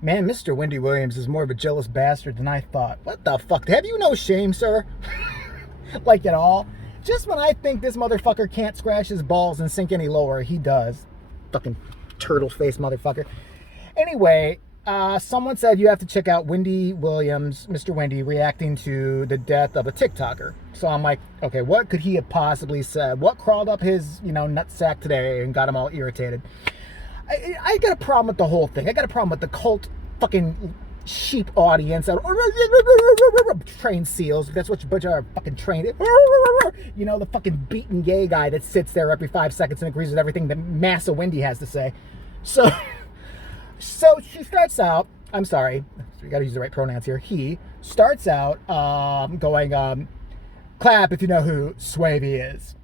Man, Mr. Wendy Williams is more of a jealous bastard than I thought. What the fuck? Have you no shame, sir? Like at all? Just when I think this motherfucker can't scratch his balls and sink any lower, he does. Fucking turtle face motherfucker. Anyway, someone said you have to check out Wendy Williams, Mr. Wendy, reacting to the death of a TikToker. So I'm like, okay, what could he have possibly said? What crawled up his, nutsack today and got him all irritated? I got a problem with the whole thing. I got a problem with the cult fucking sheep audience that trained seals. That's what you bunch are fucking trained. The fucking beaten gay guy that sits there every 5 seconds and agrees with everything that Massa Wendy has to say. So she starts out. I'm sorry, we got to use the right pronouns here. He starts out going, clap if you know who Swavey is.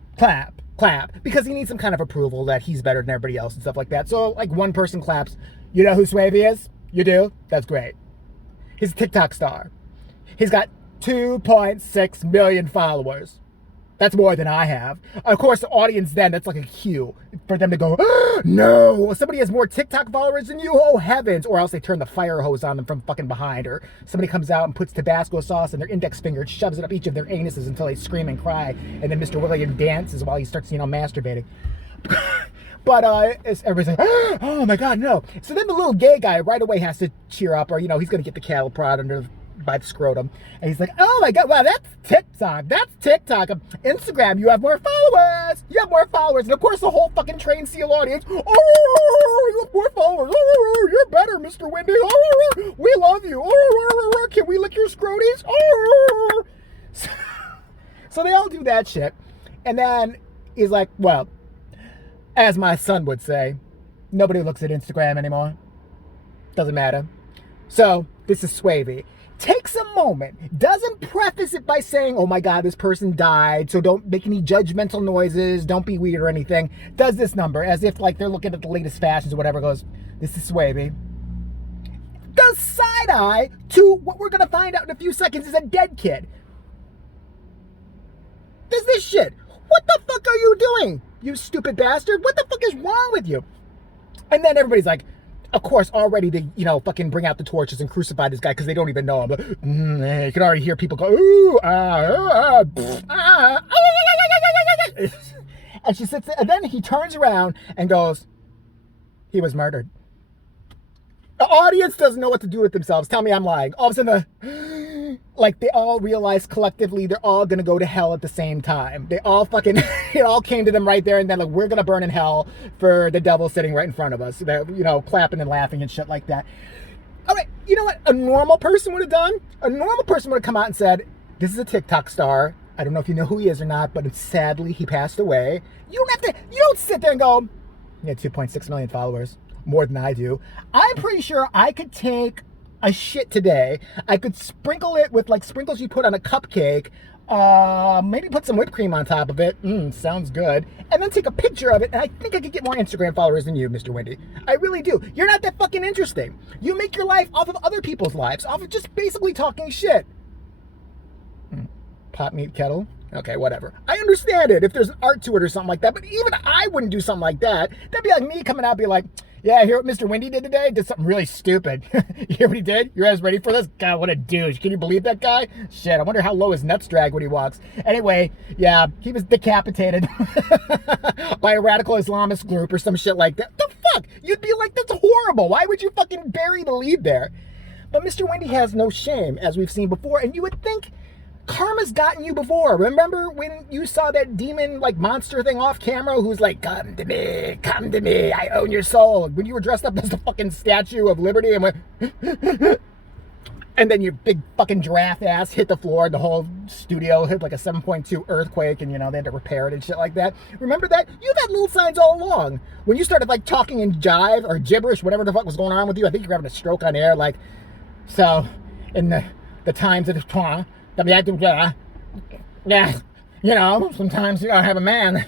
Clap, because he needs some kind of approval that he's better than everybody else and stuff like that. So, like, one person claps. You know who Swavey is? You do? That's great. He's a TikTok star. He's got 2.6 million followers. That's more than I have. Of course, the audience then, that's like a cue for them to go, oh, no, somebody has more TikTok followers than you? Oh, heavens. Or else they turn the fire hose on them from fucking behind. Or somebody comes out and puts Tabasco sauce in their index finger and shoves it up each of their anuses until they scream and cry. And then Mr. William dances while he starts, masturbating. But everybody's like, oh my God, no. So then the little gay guy right away has to cheer up, or, he's going to get the cattle prod by the scrotum. And he's like, oh my God, wow, that's TikTok. Instagram, you have more followers. And of course, the whole fucking trained seal audience, oh, you have more followers. Oh, you're better, Mr. Wendy. Oh, we love you. Oh, can we lick your scroties? Oh. So they all do that shit. And then he's like, well, as my son would say, nobody looks at Instagram anymore. Doesn't matter. So this is Swavey. Takes a moment, doesn't preface it by saying, oh my God, this person died, so don't make any judgmental noises, don't be weird or anything. Does this number as if like they're looking at the latest fashions or whatever, goes, this is Swavey. Does side eye to what we're going to find out in a few seconds is a dead kid. Does this shit. What the fuck are you doing, you stupid bastard? What the fuck is wrong with you? And then everybody's like, of course, already they, fucking bring out the torches and crucify this guy because they don't even know him. But, you can already hear people go, ooh, and she sits there, and then he turns around and goes, he was murdered. The audience doesn't know what to do with themselves. Tell me I'm lying. All of a sudden, like they all realize collectively they're all gonna go to hell at the same time. They all fucking, it all came to them right there and then, like, we're gonna burn in hell for the devil sitting right in front of us. They're, clapping and laughing and shit like that. All right, you know what a normal person would have done? A normal person would have come out and said, this is a TikTok star. I don't know if you know who he is or not, but sadly he passed away. You don't sit there and go, he had 2.6 million followers. More than I do. I'm pretty sure I could take a shit today. I could sprinkle it with like sprinkles you put on a cupcake. Maybe put some whipped cream on top of it. Sounds good. And then take a picture of it. And I think I could get more Instagram followers than you, Mr. Wendy. I really do. You're not that fucking interesting. You make your life off of other people's lives, off of just basically talking shit. Pot meat kettle. Okay, whatever. I understand it if there's an art to it or something like that, but even I wouldn't do something like that. That'd be like me coming out and be like, yeah, hear what Mr. Wendy did today? Did something really stupid. You hear what he did? You guys ready for this? God, what a douche. Can you believe that guy? Shit, I wonder how low his nuts drag when he walks. Anyway, yeah, he was decapitated by a radical Islamist group or some shit like that. The fuck? You'd be like, that's horrible. Why would you fucking bury the lead there? But Mr. Wendy has no shame, as we've seen before, and you would think karma's gotten you before. Remember when you saw that demon, like, monster thing off camera who's like, come to me, I own your soul. When you were dressed up as the fucking Statue of Liberty and went, and then your big fucking giraffe ass hit the floor and the whole studio hit like a 7.2 earthquake and, they had to repair it and shit like that. Remember that? You've had little signs all along. When you started, like, talking in jive or gibberish, whatever the fuck was going on with you, I think you were having a stroke on air, like, so, in the times of the time, yeah, sometimes you gotta have a man.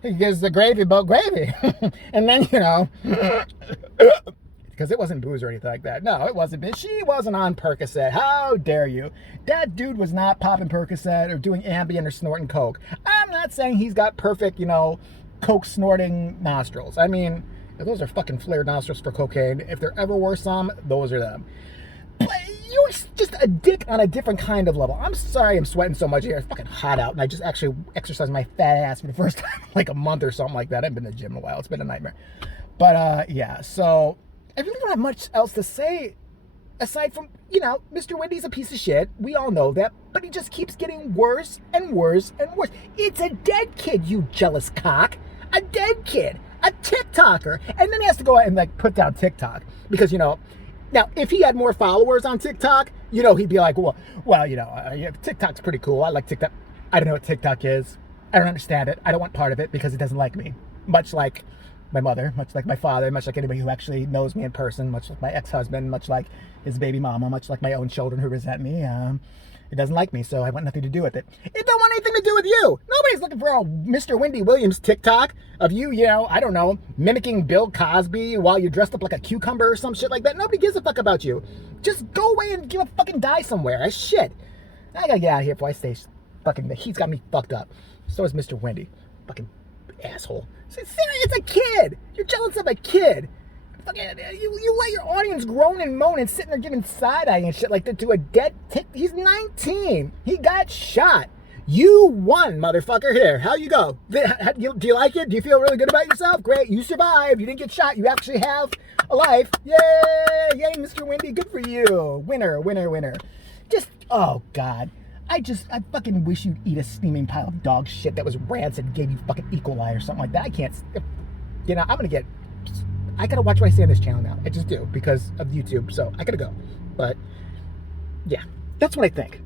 He gives the gravy boat gravy. And then, because it wasn't booze or anything like that. No, it wasn't. She wasn't on Percocet. How dare you? That dude was not popping Percocet or doing Ambien or snorting Coke. I'm not saying he's got perfect, Coke snorting nostrils. I mean, Those are fucking flared nostrils for cocaine. If there ever were some, those are them. But you're just a dick on a different kind of level. I'm sorry I'm sweating so much here. It's fucking hot out, and I just actually exercised my fat ass for the first time in like a month or something like that. I haven't been to the gym in a while. It's been a nightmare. But, yeah, so I really don't have much else to say aside from, Mr. Wendy's a piece of shit. We all know that. But he just keeps getting worse and worse and worse. It's a dead kid, you jealous cock. A dead kid. A TikToker. And then he has to go out and, like, put down TikTok. Because, now, if he had more followers on TikTok, he'd be like, well, TikTok's pretty cool. I like TikTok. I don't know what TikTok is. I don't understand it. I don't want part of it because it doesn't like me. Much like my mother, much like my father, much like anybody who actually knows me in person, much like my ex-husband, much like his baby mama, much like my own children who resent me. It doesn't like me, so I want nothing to do with it. It don't want anything to do with you. Nobody's looking for a Mr. Wendy Williams TikTok of you, I don't know, mimicking Bill Cosby while you're dressed up like a cucumber or some shit like that. Nobody gives a fuck about you. Just go away and give a fucking die somewhere. Shit. I gotta get out of here before I stay fucking, the heat's got me fucked up. So is Mr. Wendy. Fucking asshole. It's a kid. You're jealous of a kid. Fucking, you let your audience groan and moan and sitting there giving side-eye and shit like that to a dead tick. He's 19. He got shot. You won, motherfucker. Here, how you go? Do you like it? Do you feel really good about yourself? Great. You survived. You didn't get shot. You actually have a life. Yay. Yay, Mr. Wendy. Good for you. Winner, winner, winner. Just, oh, God. I fucking wish you'd eat a steaming pile of dog shit that was rancid and gave you fucking E. coli or something like that. I can't, I gotta watch what I say on this channel now. I just do because of YouTube, so I gotta go. But, yeah, that's what I think.